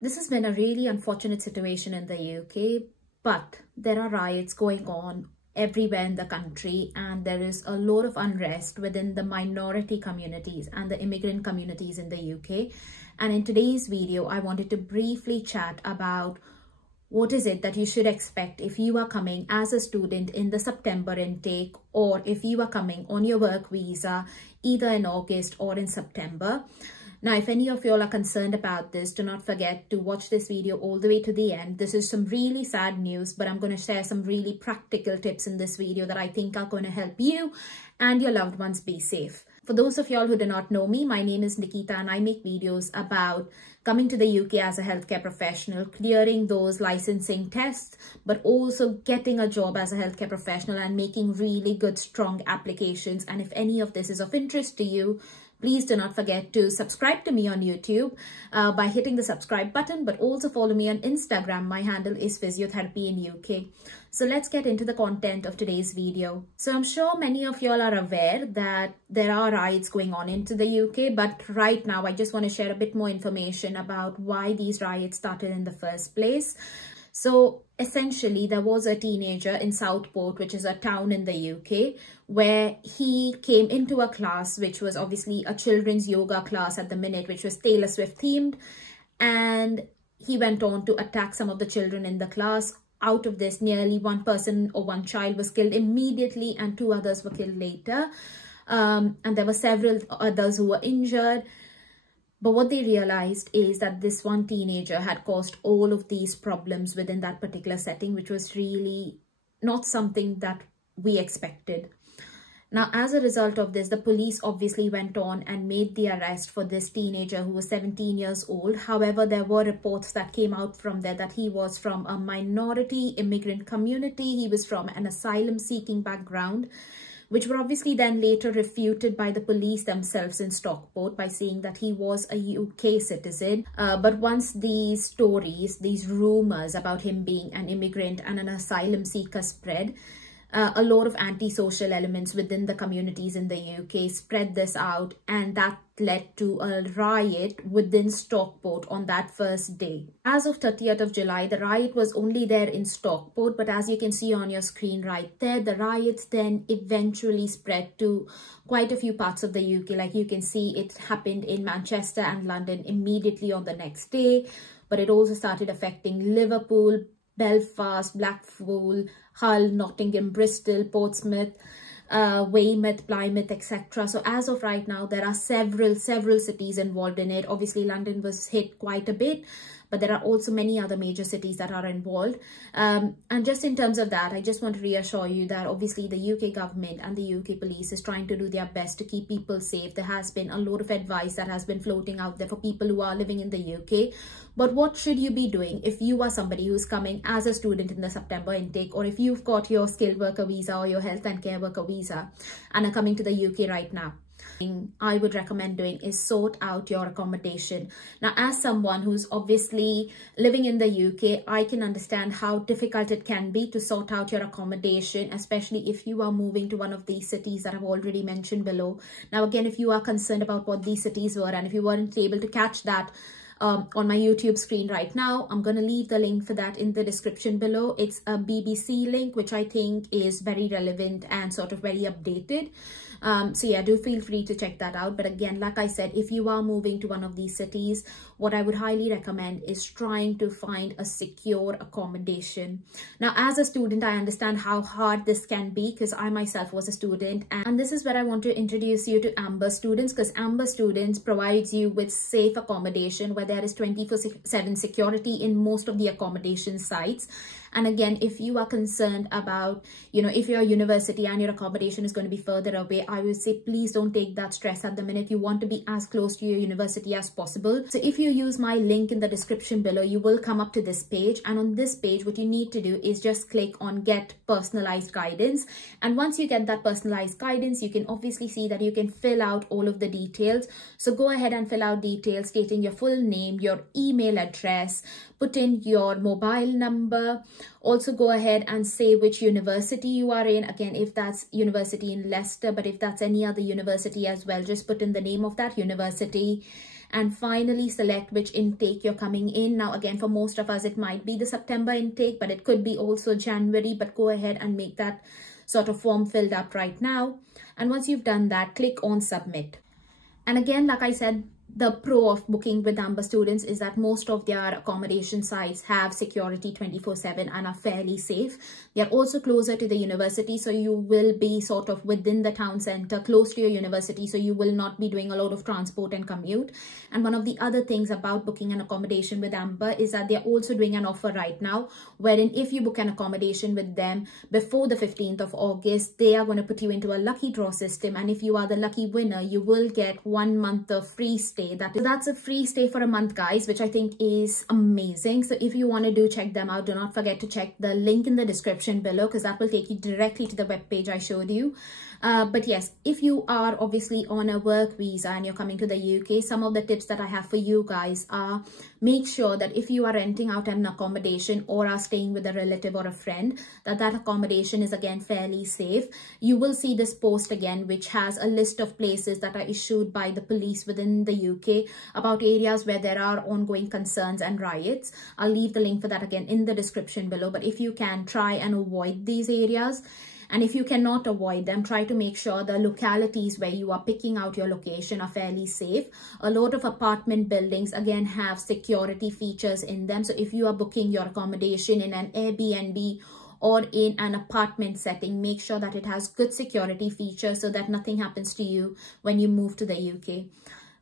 This has been a really unfortunate situation in the UK, but there are riots going on everywhere in the country, and there is a lot of unrest within the minority communities and the immigrant communities in the UK. And in today's video, I wanted to briefly chat about what is it that you should expect if you are coming as a student in the September intake, or if you are coming on your work visa either in August or in September. Now, if any of you all are concerned about this, do not forget to watch this video all the way to the end. This is some really sad news, but I'm going to share some really practical tips in this video that I think are going to help you and your loved ones be safe. For those of y'all who do not know me, my name is Nikita and I make videos about coming to the UK as a healthcare professional, clearing those licensing tests, but also getting a job as a healthcare professional and making really good, strong applications. And if any of this is of interest to you, please do not forget to subscribe to me on YouTube by hitting the subscribe button, but also follow me on Instagram. My handle is Physiotherapy in UK. So let's get into the content of today's video. So I'm sure many of y'all are aware that there are riots going on into the UK, but right now I just want to share a bit more information about why these riots started in the first place. So essentially, there was a teenager in Southport, which is a town in the UK, where he came into a class, which was obviously a children's yoga class at the minute, which was Taylor Swift themed. And he went on to attack some of the children in the class. Out of this, nearly one person or one child was killed immediately and two others were killed later. And there were several others who were injured. But what they realized is that this one teenager had caused all of these problems within that particular setting, which was really not something that we expected. Now, as a result of this, the police obviously went on and made the arrest for this teenager who was 17 years old. However, there were reports that came out from there that he was from a minority immigrant community. He was from an asylum-seeking background, which were obviously then later refuted by the police themselves in Stockport by saying that he was a UK citizen. But once these stories, these rumours about him being an immigrant and an asylum seeker spread, a lot of antisocial elements within the communities in the UK spread this out, and that led to a riot within Stockport on that first day. As of 30th of July, the riot was only there in Stockport, but as you can see on your screen right there, the riots then eventually spread to quite a few parts of the UK. Like you can see, it happened in Manchester and London immediately on the next day, but it also started affecting Liverpool, Belfast, Blackpool, Hull, Nottingham, Bristol, Portsmouth, Weymouth, Plymouth, etc. So as of right now, there are several cities involved in it. Obviously, London was hit quite a bit, but there are also many other major cities that are involved. And just in terms of that, I just want to reassure you that obviously the UK government and the UK police is trying to do their best to keep people safe. There has been a lot of advice that has been floating out there for people who are living in the UK. But what should you be doing if you are somebody who's coming as a student in the September intake, or if you've got your skilled worker visa or your health and care worker visa and are coming to the UK right now? I would recommend doing is sort out your accommodation. Now, as someone who's obviously living in the UK, I can understand how difficult it can be to sort out your accommodation, especially if you are moving to one of these cities that I've already mentioned below. Now, again, if you are concerned about what these cities were, and if you weren't able to catch that on my YouTube screen right now, I'm going to leave the link for that in the description below. It's a BBC link, which I think is very relevant and sort of very updated. So yeah, do feel free to check that out. But again, like I said, if you are moving to one of these cities, what I would highly recommend is trying to find a secure accommodation. Now, as a student, I understand how hard this can be because I myself was a student. And this is where I want to introduce you to Amber Students, because Amber Students provides you with safe accommodation where there is 24/7 security in most of the accommodation sites. And again, if you are concerned about, if your university and your accommodation is going to be further away, I would say please don't take that stress at the minute. You want to be as close to your university as possible. So if you use my link in the description below, you will come up to this page. And on this page, what you need to do is just click on Get Personalized Guidance. And once you get that personalized guidance, you can obviously see that you can fill out all of the details. So go ahead and fill out details stating your full name, your email address, put in your mobile number. Also go ahead and say which university you are in. Again, if that's university in Leicester, but if that's any other university as well, just put in the name of that university. and finally select which intake you're coming in. Now again, for most of us it might be the September intake, but it could be also January, but go ahead and make that sort of form filled up right now. And once you've done that, click on submit. And again, like I said, the pro of booking with Amber students is that most of their accommodation sites have security 24/7 and are fairly safe. They are also closer to the university, so you will be sort of within the town center, close to your university, so you will not be doing a lot of transport and commute. And one of the other things about booking an accommodation with Amber is that they're also doing an offer right now, wherein if you book an accommodation with them before the 15th of August, they are going to put you into a lucky draw system, and if you are the lucky winner, you will get 1 month of free stay. That's a free stay for a month, guys, which I think is amazing. So if you want to check them out, do not forget to check the link in the description below, because that will take you directly to the webpage I showed you. But yes, if you are obviously on a work visa and you're coming to the UK, some of the tips that I have for you guys are, make sure that if you are renting out an accommodation or are staying with a relative or a friend, that accommodation is again fairly safe. You will see this post again, which has a list of places that are issued by the police within the UK about areas where there are ongoing concerns and riots. I'll leave the link for that again in the description below. But if you can, try and avoid these areas. And if you cannot avoid them, try to make sure the localities where you are picking out your location are fairly safe. A lot of apartment buildings again have security features in them. So if you are booking your accommodation in an Airbnb or in an apartment setting, make sure that it has good security features so that nothing happens to you when you move to the UK.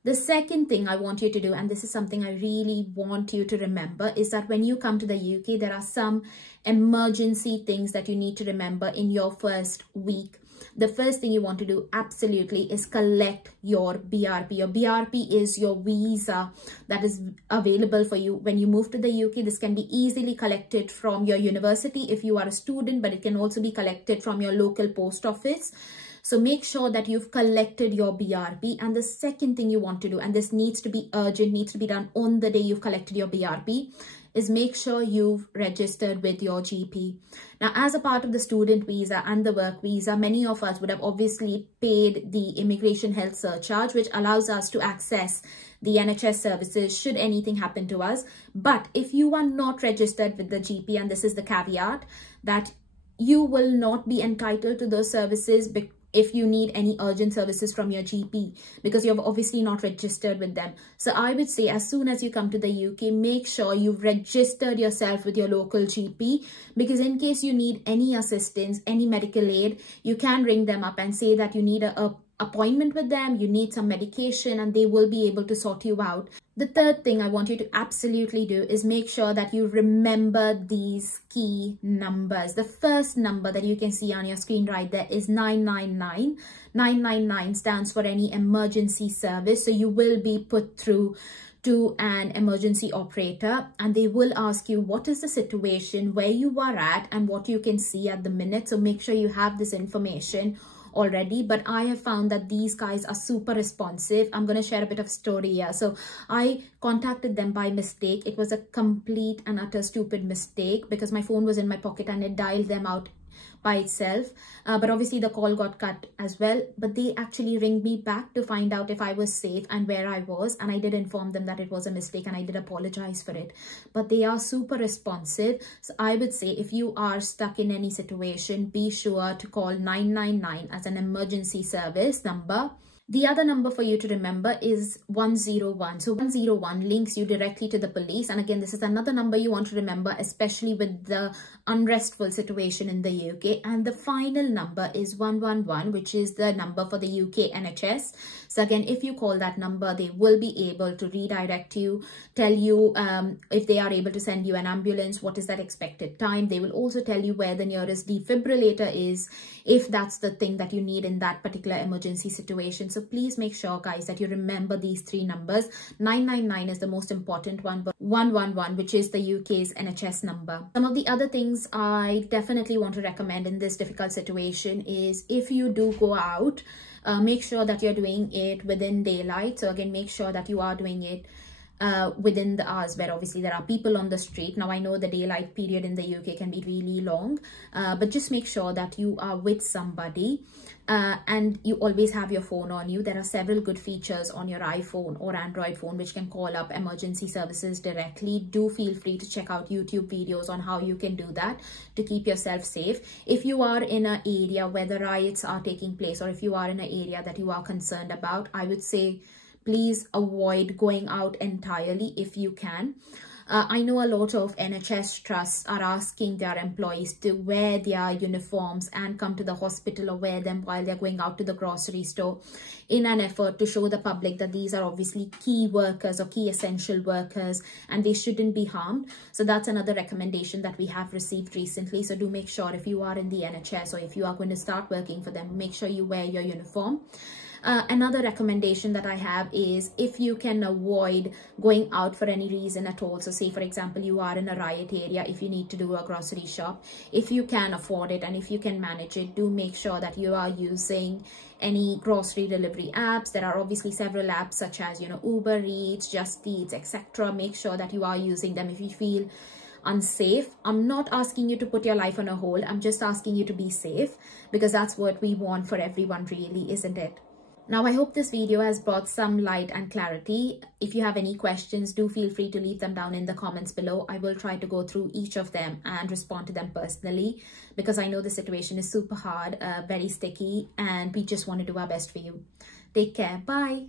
The second thing I want you to do, and this is something I really want you to remember, is that when you come to the UK, there are some emergency things that you need to remember in your first week. The first thing you want to do absolutely is collect your BRP. Your BRP is your visa that is available for you when you move to the UK. This can be easily collected from your university if you are a student, but it can also be collected from your local post office. So make sure that you've collected your BRP. And the second thing you want to do, and this needs to be urgent, needs to be done on the day you've collected your BRP, is make sure you've registered with your GP. Now, as a part of the student visa and the work visa, many of us would have obviously paid the immigration health surcharge, which allows us to access the NHS services should anything happen to us. But if you are not registered with the GP, and this is the caveat, that you will not be entitled to those services if you need any urgent services from your GP, because you've obviously not registered with them. So I would say as soon as you come to the UK, make sure you've registered yourself with your local GP, because in case you need any assistance, any medical aid, you can ring them up and say that you need a appointment with them, you need some medication, and they will be able to sort you out. The third thing I want you to absolutely do is make sure that you remember these key numbers. The first number that you can see on your screen right there is 999. 999 stands for any emergency service. So you will be put through to an emergency operator, and they will ask you what is the situation, where you are at, and what you can see at the minute. So make sure you have this information already. But I have found that these guys are super responsive. I'm going to share a bit of story here. So I contacted them by mistake. It was a complete and utter stupid mistake because my phone was in my pocket and it dialed them out by itself, but obviously the call got cut as well. But they actually ringed me back to find out if I was safe and where I was, and I did inform them that it was a mistake and I did apologize for it. But they are super responsive. So I would say if you are stuck in any situation, be sure to call 999 as an emergency service number. The other number for you to remember is 101. So 101 links you directly to the police. And again, this is another number you want to remember, especially with the unrestful situation in the UK. And the final number is 111, which is the number for the UK NHS. So again, if you call that number, they will be able to redirect you, tell you if they are able to send you an ambulance, what is that expected time. They will also tell you where the nearest defibrillator is, if that's the thing that you need in that particular emergency situation. So please make sure, guys, that you remember these three numbers. 999 is the most important one, but 111, which is the UK's NHS number. Some of the other things I definitely want to recommend in this difficult situation is if you do go out, make sure that you're doing it within daylight. So again, make sure that you are doing it within the hours where obviously there are people on the street. Now I know the daylight period in the UK can be really long, but just make sure that you are with somebody and you always have your phone on you. There are several good features on your iPhone or Android phone which can call up emergency services directly. Do feel free to check out YouTube videos on how you can do that to keep yourself safe. If you are in an area where the riots are taking place, or if you are in an area that you are concerned about, I would say please avoid going out entirely if you can. I know a lot of NHS trusts are asking their employees to wear their uniforms and come to the hospital or wear them while they're going out to the grocery store in an effort to show the public that these are obviously key workers or key essential workers and they shouldn't be harmed. So that's another recommendation that we have received recently. So do make sure if you are in the NHS or if you are going to start working for them, make sure you wear your uniform. Another recommendation that I have is if you can avoid going out for any reason at all. So say, for example, you are in a riot area, if you need to do a grocery shop, if you can afford it and if you can manage it, do make sure that you are using any grocery delivery apps. There are obviously several apps such as, you know, Uber Eats, Just Eats, etc. Make sure that you are using them if you feel unsafe. I'm not asking you to put your life on a hold. I'm just asking you to be safe, because that's what we want for everyone really, isn't it? Now, I hope this video has brought some light and clarity. If you have any questions, do feel free to leave them down in the comments below. I will try to go through each of them and respond to them personally, because I know the situation is super hard, very sticky, and we just want to do our best for you. Take care. Bye.